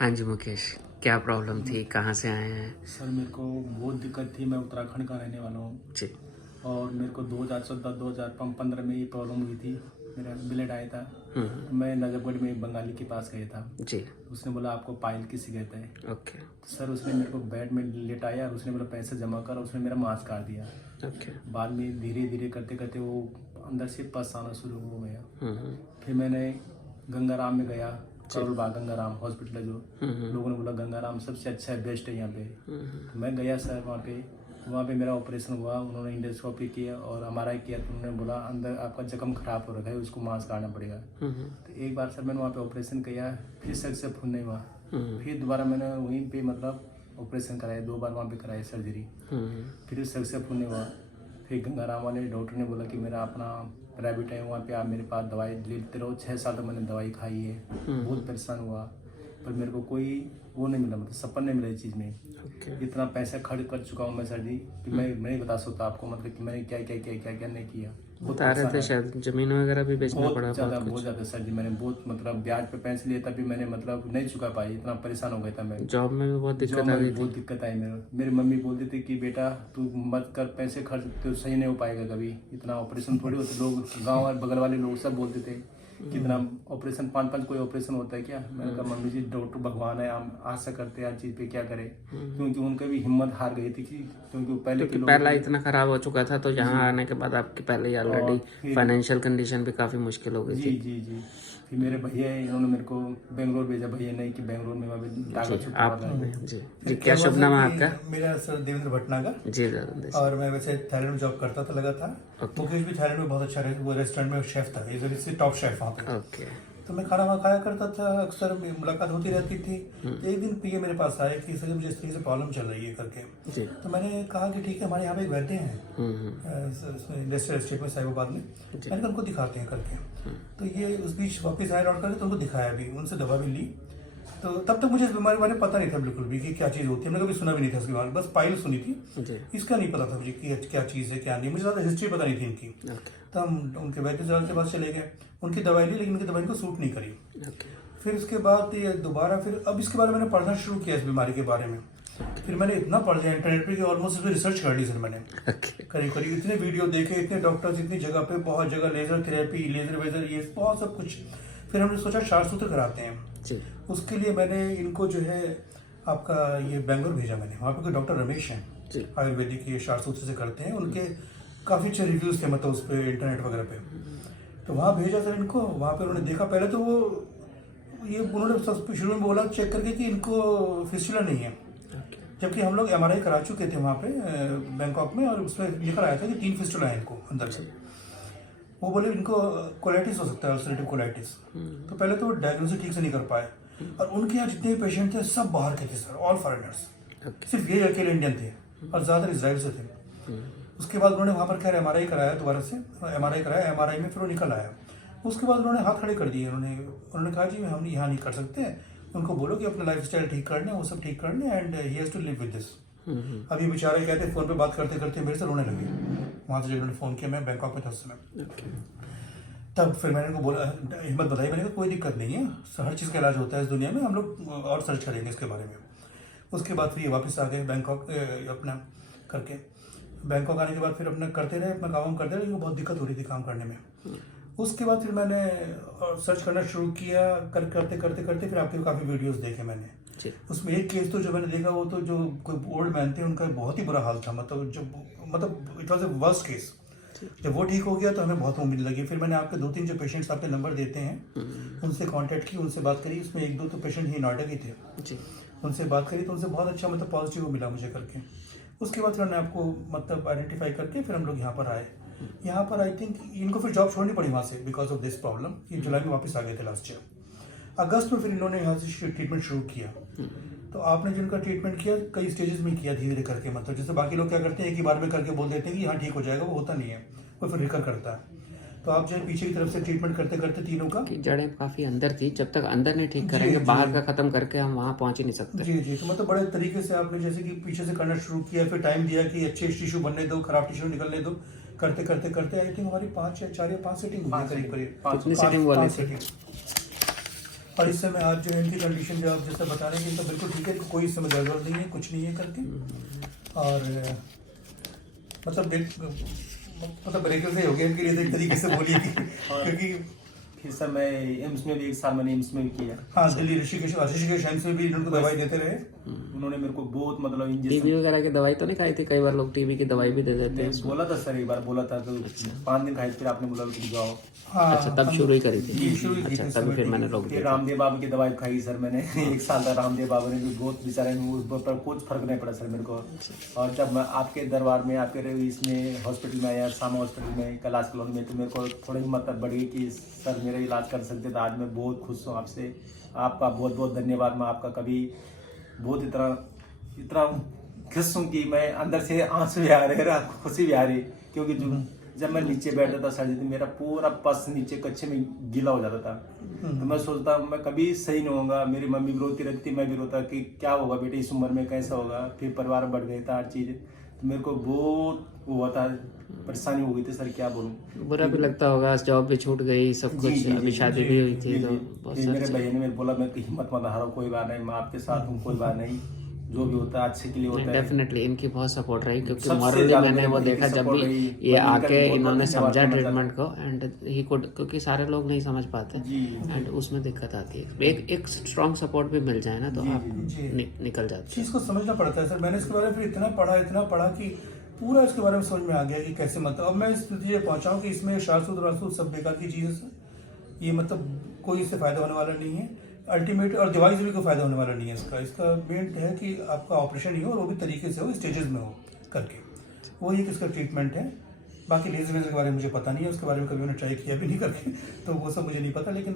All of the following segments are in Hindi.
हाँ जी मुकेश, क्या प्रॉब्लम थी, कहाँ से आए हैं? सर मेरे को बहुत दिक्कत थी। मैं उत्तराखंड का रहने वाला हूँ जी। और मेरे को 2014-2015 में ये प्रॉब्लम हुई थी। मेरा ब्लड आया था तो मैं नजफगढ़ में एक बंगाली के पास गया था। जी। उसने बोला आपको पायल किसी कहते हैं। ओके। तो सर उसने मेरे को बेड में लेटाया और उसने बोला पैसे जमा कर और उसने मेरा मांस काट दिया। ओके। बाद में धीरे धीरे करते करते वो अंदर से पस आना शुरू हो गया। हम्म। फिर मैंने गंगाराम में गया, करोल बाग गंगाराम हॉस्पिटल है जो। लोगों ने बोला गंगाराम सबसे अच्छा है, बेस्ट है यहाँ पे। तो मैं गया सर वहाँ पे मेरा ऑपरेशन हुआ। उन्होंने इंडोस्कोपी किया और MRI किया तो उन्होंने बोला अंदर आपका जख्म खराब हो रखा है, उसको मांस काटना पड़ेगा। तो एक बार सर मैंने वहाँ पे ऑपरेशन किया, फिर सक्सेसफुल नहीं हुआ। फिर दोबारा मैंने वहीं पे मतलब ऑपरेशन कराया, 2 बार वहाँ पे कराया सर्जरी, फिर सक्सेसफुल नहीं हुआ। फिर गंगाराम वाले डॉक्टर ने बोला कि मेरा अपना प्राइवेट है, वहाँ पे आप मेरे पास दवाई लेते रहो। 6 साल तक मैंने दवाई खाई है, बहुत परेशान हुआ पर मेरे को कोई वो नहीं मिला, मतलब सफल नहीं मिला इस चीज़ में। इतना पैसा खर्च कर चुका हूँ मैं सर जी कि मैं नहीं बता सकता आपको, मतलब कि मैंने क्या क्या क्या क्या क्या नहीं किया। बता रहे थे शायद जमीन वगैरह भी बेचना पड़ा, बहुत ज़्यादा सर जी। मैंने बहुत मतलब ब्याज पे पैसे लिए तभी मैंने मतलब नहीं चुका पाई, इतना परेशान हो गया था मैं। जॉब में भी बहुत दिक्कत आ गई थी। बहुत दिक्कत आई मेरी मम्मी बोलती थी कि बेटा तू मत कर, पैसे खर्च तो सही नहीं हो पाएगा कभी, इतना ऑपरेशन थोड़ी होते। लोग गांव और बगल वाले लोग सब बोलते थे कितना ऑपरेशन, 5-5 कोई ऑपरेशन होता है क्या। मैंने कहा मम्मी जी डॉक्टर भगवान है, हम आशा करते हैं हर चीज़ पे, क्या करें। क्योंकि उनका भी हिम्मत हार गई थी क्योंकि पहला इतना खराब हो चुका था तो यहाँ आने के बाद आपकी पहले ही ऑलरेडी फाइनेंशियल कंडीशन भी काफ़ी मुश्किल हो गई थी। जी। फिर मेरे भैया है, इन्होंने मेरे को बेंगलोर भेजा। भैया नहीं कि बेंगलोर में वहाँ पे आप जी क्या शुभ नाम है आपका? मेरा सर देवेंद्र भटनागर जी। और मैं वैसे थाईलैंड में जॉब करता था लगातार। मुकेश भी थाईलैंड में बहुत अच्छा वो रेस्टोरेंट में शेफ था, इज टॉप शेफ वहाँ पे। ओके। तो मैं खाना वहाँ खाया करता था, अक्सर मुलाकात होती रहती थी। एक दिन पीए मेरे पास आए कि सर मुझे इस तरीके से प्रॉब्लम चल रही है करके। जी। तो मैंने कहा कि ठीक है, हमारे यहाँ पे एक वैद्य हैं इंडस्ट्रियल एस्टेट में साहिबाबाद में, मैंने कहा उनको दिखाते हैं करके। तो ये उस बीच वापस आए लौट करके, तो उनको दिखाया भी, उनसे दवा भी ली। तो तब तक मुझे इस बीमारी के बारे में पता नहीं था बिल्कुल भी कि क्या चीज़ होती है। मैंने कभी सुना भी नहीं था इसके बारे में, बस पाइल सुनी थी, इसका नहीं पता था मुझे कि क्या चीज़ है क्या नहीं। मुझे ज़्यादा हिस्ट्री पता नहीं थी इनकी। तो हम उनके वैद्य के पास चले गए, उनकी दवाई ली, लेकिन उनकी दवाई को सूट नहीं करी। फिर उसके बाद ये दोबारा फिर अब इसके बारे में मैंने पढ़ना शुरू किया, इस बीमारी के बारे में। फिर मैंने इतना पढ़ लिया इंटरनेट पे कि ऑलमोस्ट इस पर रिसर्च कर ली सर मैंने। करीब करीब इतने वीडियो देखे, इतने डॉक्टर्स, इतनी जगह पे, बहुत जगह लेजर थेरेपी, लेजर वेजर, ये बहुत सब कुछ। फिर हमने सोचा शास्त्रसूत्र कराते हैं। उसके लिए मैंने इनको जो है आपका ये बेंगलोर भेजा मैंने। वहाँ पे कोई डॉक्टर रमेश हैं, आयुर्वेदिक ये शास्त्रसूत्र से करते हैं, उनके काफ़ी अच्छे रिव्यूज़ थे मतलब उस पर इंटरनेट वगैरह पे। तो वहाँ भेजा सर इनको। वहाँ पे उन्होंने देखा पहले तो उन्होंने शुरू में बोला चेक करके कि इनको फिस्टुला नहीं है, जबकि हम लोग MRI करा चुके थे वहाँ पे बैंकॉक में, और उसमें लिखा आया था कि 3 फिस्टुला है इनको अंदर से। वो बोले इनको कोलाइटिस हो सकता है, अल्सरेटिव कोलाइटिस। तो पहले तो डायग्नोसिस ठीक से नहीं कर पाए। और उनके यहाँ जितने भी पेशेंट थे सब बाहर के थे सर, ऑल फॉरेनर्स। सिर्फ ये अकेले इंडियन थे और ज़्यादातर इसराइल से थे। उसके बाद उन्होंने वहाँ पर खैर MRI कराया, दोबारा से MRI कराया। MRI में फिर वो निकल आया। उसके बाद उन्होंने हाथ खड़े कर दिए। उन्होंने कहा जी हम यहाँ नहीं कर सकते, उनको बोलो कि अपना लाइफ स्टाइल ठीक कर लें, वो सब ठीक कर लें, and he has to live with this. अभी बेचारे कहते फ़ोन पे बात करते करते मेरे से रोने लगे। वहाँ से जब उन्होंने फ़ोन किया, मैं बैंकॉक में था उस समय। तब फिर मैंने उनको बोला, हिम्मत बताई, मैंने कहा कोई दिक्कत नहीं है, हर चीज़ का इलाज होता है इस दुनिया में, हम लोग और सर्च करेंगे इसके बारे में। उसके बाद फिर ये वापस आ गए बैंकॉक अपना करके। बैंकॉक आने के बाद फिर अपना करते रहे, अपना काम करते रहे, बहुत दिक्कत हो रही थी काम करने में। उसके बाद फिर मैंने सर्च करना शुरू किया, करते करते फिर आपके काफ़ी वीडियोस देखे मैंने। उसमें एक केस तो जो मैंने देखा, वो तो जो कोई ओल्ड मैन थे, उनका बहुत ही बुरा हाल था, मतलब it was a worst case. जब वो ठीक हो गया तो हमें बहुत उम्मीद लगी। फिर मैंने आपके 2-3 जो पेशेंट्स आपके नंबर देते हैं उनसे कांटेक्ट की, उनसे बात करी। उसमें 1-2 तो पेशेंट ही नोएडा के थे, उनसे बात करी तो उनसे बहुत अच्छा मतलब पॉजिटिव मिला मुझे करके। उसके बाद फिर मैंने आपको मतलब आइडेंटिफाई करके फिर हम लोग यहाँ पर आए। यहाँ पर आई थिंक इनको फिर जॉब छोड़नी पड़ी वहाँ से बिकॉज ऑफ दिस प्रॉब्लम। ये जुलाई में वापस आ गए थे लास्ट ईयर। अगस्त में फिर इन्होंने यहाँ से ट्रीटमेंट शुरू किया। तो आपने जिनका ट्रीटमेंट किया कई स्टेजेस में किया, धीरे धीरे करके, मतलब जैसे बाकी लोग क्या करते हैं एक ही बार में करके बोल देते हैं कि यहाँ ठीक हो जाएगा, वो होता नहीं है, वो फिर रिकर करता है। तो आप जो है पीछे की तरफ से ट्रीटमेंट करते करते तीनों का, जड़ें काफी अंदर थी, जब तक अंदर नहीं ठीक करेंगे बाहर का खत्म करके हम वहाँ पहुँच ही नहीं सकते। जी। तो मतलब बड़े तरीके से आपने जैसे कि पीछे से करना शुरू किया, फिर टाइम दिया कि अच्छे टिश्यू बनने दो, खराब टिश्यू निकलने दो, करते आई थिंक हमारी 4 या 5 सेटिंग हुई करीब। कितनी सेटिंग वाली थी? और इस समय आज जो है इनकी कंडीशन जो आप जैसा बता रहे हैं कि इनका बिल्कुल ठीक है, इनको कोई इस समय दर्द वर्द नहीं है, कुछ नहीं है करके। और मतलब मतलब ब्रेकअप से हो गया इनके लिए तो एक तरीके से बोलिए कि क्योंकि फिर सर मैं एम्स में भी 1 साल मैंने एम्स में भी किया। हाँ, दिल्ली ऋषिकेश एम्स में भी इनको दवाई देते रहे। उन्होंने मेरे को बहुत मतलब टीबी इंजेक्शन वगैरह की दवाई तो नहीं खाई थी? कई बार लोग टीबी की दवाई भी दे देते हैं। बोला था सर, एक बार बोला था तो 5 दिन खाई, फिर आपने बोला तुम जाओ। हाँ, अच्छा, तब शुरू ही करी थी। जी, शुरू ही की थी अच्छा, तभी फिर मैंने रोक फिर दिया। रामदेव बाबा की दवाई खाई सर मैंने 1 साल तक। रामदेव बाबा ने भी बहुत बेचारे में उस पर कुछ फर्क नहीं पड़ा सर मेरे को। और जब मैं आपके दरबार में आपके इसमें हॉस्पिटल में आया, शामा हॉस्पिटल में, कैलाश कॉलोनी में, तो मेरे को थोड़ी हिम्मत बढ़ी कि सर मेरा इलाज कर सकते थे। आज मैं बहुत खुश हूँ आपसे, आपका बहुत बहुत धन्यवाद। मैं आपका कभी बहुत इतना खुश हूँ कि मैं अंदर से आंसू भी आ रहे, खुशी भी आ रही, क्योंकि जब मैं नीचे बैठता था सर्दी, तो मेरा पूरा पस नीचे कच्चे में गीला हो जाता था। तो मैं सोचता मैं कभी सही नहीं होगा। मेरी मम्मी भी रोती रहती थी, मैं भी रोता कि क्या होगा बेटे इस उम्र में, कैसा होगा। फिर परिवार बढ़ गया था, हर चीज़, तो मेरे को बहुत हुआ था, परेशानी हो गई थी सर, क्या बोलूँ। बुरा भी लगता होगा, जॉब भी छूट गई, सब कुछ, अभी शादी भी हुई थी, तो बहुत फिर मेरे सारी भैया ने मेरे बोला मैं हिम्मत मत हारो, कोई बात नहीं, मैं आपके साथ हूँ, कोई बात नहीं, जो भी होता है अच्छे के लिए होता है। डेफिनेटली इनकी बहुत सपोर्ट रही, क्योंकि सबसे मॉरली ज्यादा मैंने वो मेरी देखा जब support भी रही। ये और इनका आके भी बहुत इन्होंने धन्यवाद समझा करना ट्रीटमेंट को, एंड ही कुड, क्योंकि सारे लोग नहीं समझ पाते जी। एंड उसमें दिक्कत आती है। एक स्ट्रॉन्ग सपोर्ट भी मिल जाए ना तो आप निकल जाते हैं। चीज़ को समझना पड़ता है सर। मैंने इसके बारे में फिर इतना पढ़ा कि पूरा इसके बारे में समझ में आ गया कि कैसे, मतलब अब मैं इस नतीजे पहुंचा हूँ कि इसमें शासूद रासूद सब बेकार की चीज़ें सर। ये मतलब कोई इससे फ़ायदा होने वाला नहीं है अल्टीमेट, और दवाई से भी कोई फ़ायदा होने वाला नहीं है इसका मेन है कि आपका ऑपरेशन ही हो और वो भी तरीके से हो, स्टेजेस में हो करके, वो एक इसका ट्रीटमेंट है। बाकी लेजर के बारे में मुझे पता नहीं है, उसके बारे में कभी मैंने ट्राई किया भी नहीं करके, तो वो सब मुझे नहीं पता। लेकिन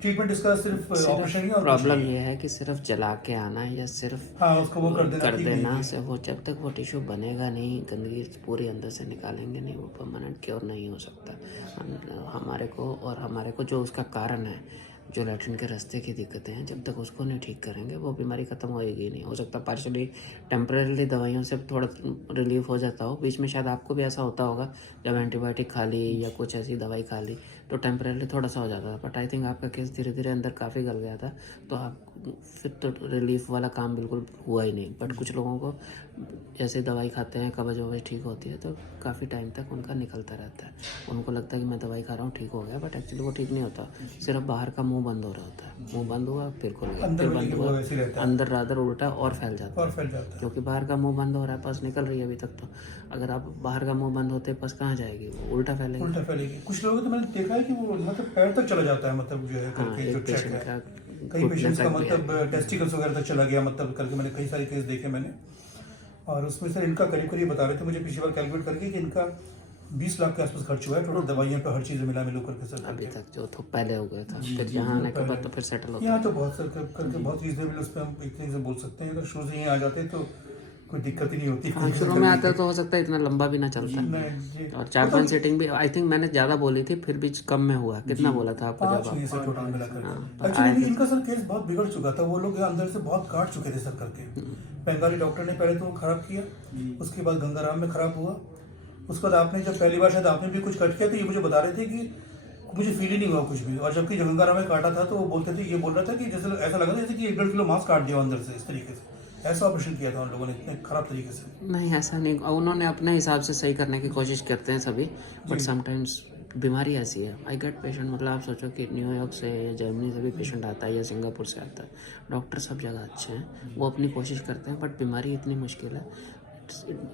ट्रीटमेंट इसका सिर्फ ऑपरेशन ही है और प्रॉब्लम ये है कि सिर्फ जला के आना है या सिर्फ हाँ उसको वो कर देना से वो, जब तक वो टिश्यू बनेगा नहीं, गंदगी पूरी अंदर से निकालेंगे नहीं, वो परमानेंट क्योर नहीं हो सकता। हमारे को जो उसका कारण है, जो लैट्रिन के रास्ते की दिक्कतें हैं, जब तक उसको नहीं ठीक करेंगे वो बीमारी खत्म होएगी नहीं। हो सकता पार्शली टेम्परेली दवाइयों से थोड़ा रिलीफ हो जाता हो, बीच में शायद आपको भी ऐसा होता होगा, जब एंटीबायोटिक खा ली या कुछ ऐसी दवाई खा ली तो टेम्परेली थोड़ा सा हो जाता था। बट आई थिंक आपका केस धीरे धीरे अंदर काफ़ी गल गया था, तो आप फिर तो रिलीफ वाला काम बिल्कुल हुआ ही नहीं। बट कुछ लोगों को जैसे दवाई खाते हैं, कब्ज वबज ठीक होती है, तो काफ़ी टाइम तक उनका निकलता रहता है। उनको लगता है कि मैं दवाई खा रहा हूँ ठीक हो गया, बट एक्चुअली वो ठीक नहीं होता, सिर्फ बाहर का मुंह बंद हो रहा होता है। मुंह बंद हुआ फिर खुल गया, फिर बंद हुआ, अंदर रादर उल्टा और फैल जाता है, क्योंकि बाहर का मुंह बंद हो रहा है, पस निकल रही है अभी तक। तो अगर आप बाहर का मुंह बंद होते पस कहाँ जाएगी, उल्टा फैलेगी। कुछ लोगों को तो मैंने देखा है कि वो मतलब पैर तक चला जाता है, मतलब जो है करके जो चेक है, कई पेशेंट्स का मतलब टेस्टिकल्स वगैरह तक चला गया, मतलब करके मैंने कई सारे केस देखे मैंने। और उसमें सर इनका करीब बता रहे थे मुझे पिछली बार कैलकुलेट करके कि इनका 20 लाख के आसपास खर्च हुआ है टोटल दवाइयों पे, हर चीज़ मिला करके सर। अभी तक जो तो पहले हो गया था, फिर यहाँ आने के बाद तो फिर सेटल होता यहाँ तो बहुत सर करके बहुत रीजनेबल उस पर हम एक तरीके से बोल सकते हैं। अगर शुरू से यहाँ आ जाते तो कोई दिक्कत ही नहीं होती। है। शुरू में आता तो हो सकता है इतना लंबा भी ना चलता, और 4-5 सीटिंग भी आई थिंक मैंने ज़्यादा बोली थी, फिर भी कम में हुआ। कितना बोला था आपको जब आप? टोटल मिलाकर एक्चुअली इनका सर केस बहुत बिगड़ चुका था, वो लोग अंदर से बहुत काट चुके थे सर करके। बंगाली डॉक्टर ने पहले तो खराब किया, उसके बाद गंगाराम में खराब हुआ, उसके बाद आपने जब पहली बार शायद आपने भी कुछ कट किया तो ये मुझे बता रहे थे कि मुझे फील ही नहीं हुआ कुछ भी। और जबकि जब गंगाराम में काटा था तो वो बोलते थे, ये बोल रहा था कि जैसे ऐसा लगा था जैसे कि 1.5 किलो मांस काट दिया अंदर से, इस तरीके से ऐसा ऑपरेशन किया था उन लोगों ने, इतने खराब तरीके से। नहीं ऐसा नहीं, उन्होंने अपने हिसाब से सही करने की कोशिश करते हैं सभी, बट समटाइम्स बीमारी ऐसी है। आई गेट पेशेंट, मतलब आप सोचो कि न्यूयॉर्क से या जर्मनी से भी पेशेंट आता है या सिंगापुर से आता है, डॉक्टर सब जगह अच्छे हैं, वो अपनी कोशिश करते हैं, बट बीमारी इतनी मुश्किल है,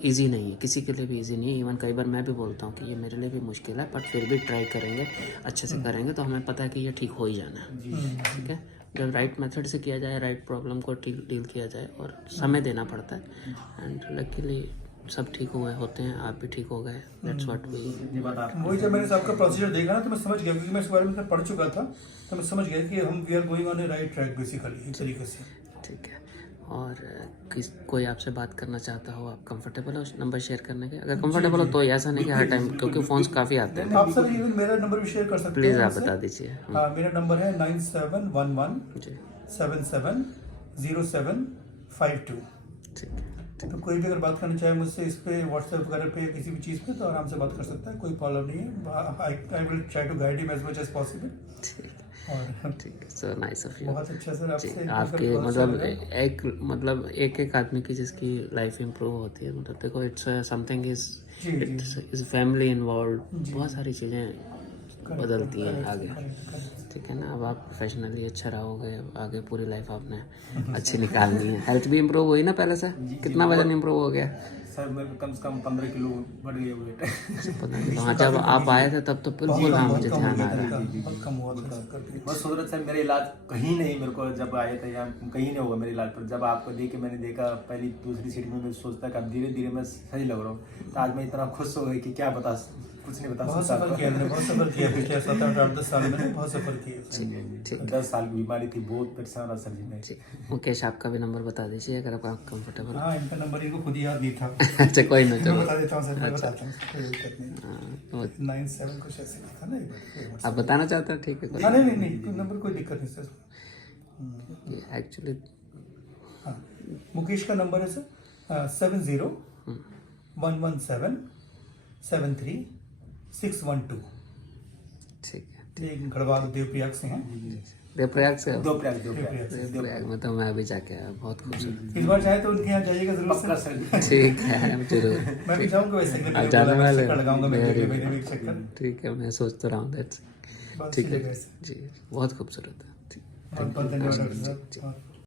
ईजी नहीं है, किसी के लिए भी ईजी नहीं है। इवन कई बार मैं भी बोलता हूँ कि ये मेरे लिए भी मुश्किल है, बट फिर भी ट्राई करेंगे, अच्छे से करेंगे तो हमें पता है कि ये ठीक हो ही जाना है। ठीक है, जब राइट मेथड से किया जाए, राइट प्रॉब्लम को डील किया जाए, और समय देना पड़ता है, एंड लकीली सब ठीक हुए होते हैं, आप भी ठीक हो गए। That's what we. वही जब मैंने आपका प्रोसीजर देखा ना तो मैं समझ गया, क्योंकि मैं इसके बारे में पढ़ चुका था, तो मैं समझ गया कि हम we are going on a right track basically, इस तरीके से। ठीक है, और कोई आपसे बात करना चाहता हो, आप कंफर्टेबल हो नंबर शेयर करने के? अगर कंफर्टेबल हो तो ऐसा नहीं कि हर टाइम, क्योंकि फोन्स काफ़ी आते हैं। आप सर इवन मेरा नंबर भी शेयर कर सकते हैं, प्लीज़ आप बता दीजिए। हाँ, मेरा नंबर है 9711 जी 770752। ठीक है। तो कोई भी अगर बात करना चाहे मुझसे इस पे व्हाट्सएप वगैरह पे किसी भी चीज़ पे, तो आराम से बात कर सकता है, कोई प्रॉब्लम नहीं है। I will try to guide him as much as possible. ठीक है, और ठीक है, सो नाइस ऑफ यू। बहुत अच्छा सर, आपसे मिलकर आपके बहुत अच्छा मतलब लगा। एक आदमी की जिसकी लाइफ इम्प्रूव होती है, मतलब देखो इट्स समथिंग इज जी, जी, इज फैमिली इन्वॉल्व, जी, बहुत सारी चीज़ें बदलती हैं आगे। करेक्ट। ठीक है ना, अब आप प्रोफेशनली अच्छा रहोगे, आगे पूरी लाइफ आपने अच्छी निकालनी है। हेल्थ भी इम्प्रूव हुई ना पहले से? कितना वजन इम्प्रूव हो गया? सर मेरे कम से कम 15 किलो बढ़ गए वेट। हाँ, जब आप आए थे तब तो बिल्कुल, हाँ मुझे ध्यान आ रहा है। बहुत कम हुआ था करके। बस सोच रहा था मेरा इलाज कहीं नहीं, मेरे को जब आए थे यहाँ कहीं नहीं होगा मेरा इलाज, पर जब आपको देख के मैंने देखा पहली दूसरी सीट में, मैं सोचता कि अब धीरे धीरे मैं सही लग रहा हूँ। तो आज मैं इतना खुश हो गई कि क्या बता, कुछ नहीं बता बहुत सकता सफर किया मैंने, बहुत सफर किया पिछले 7-8-10 साल में, बहुत सफर किया। 10 साल की बीमारी थी, बहुत परेशान रहा सर जी मैं। मुकेश, आपका भी नंबर बता दीजिए अगर आप कंफर्टेबल। हाँ, इनका नंबर इनको खुद ही याद नहीं था। अच्छा, कोई ना, मैं चलो बता देता हूँ सर, मैं बताता हूँ, कोई दिक्कत नहीं। 97 कुछ ऐसे था ना, आप बताना चाहते हैं? ठीक है, कोई हाँ, नहीं, नंबर कोई दिक्कत नहीं सर। एक्चुअली हाँ, मुकेश का नंबर है सर 70-117-73-612। ठीक है। ये गढ़वाल देवप्रयाग से हैं। देवप्रयाग से हो? दो प्रयाग देवप्रयाग में तो मैं अभी जाके आया, बहुत खूबसूरत। इस बार चाहे तो उनके यहाँ जाइएगा जरूर पक्का सर। सर। ठीक है, जरूर। मैं भी जाऊँगा वैसे, आप जाने वाले चक्कर लगाऊंगा मैं, Very अगले महीने में एक चक्कर। ठीक है, मैं सोच तो रहा हूँ, दैट्स बहुत ठीक अच्छी है जगह है सर। जी, बहुत खूबसूरत है। ठीक, बहुत बहुत धन्यवाद डॉक्टर साहब।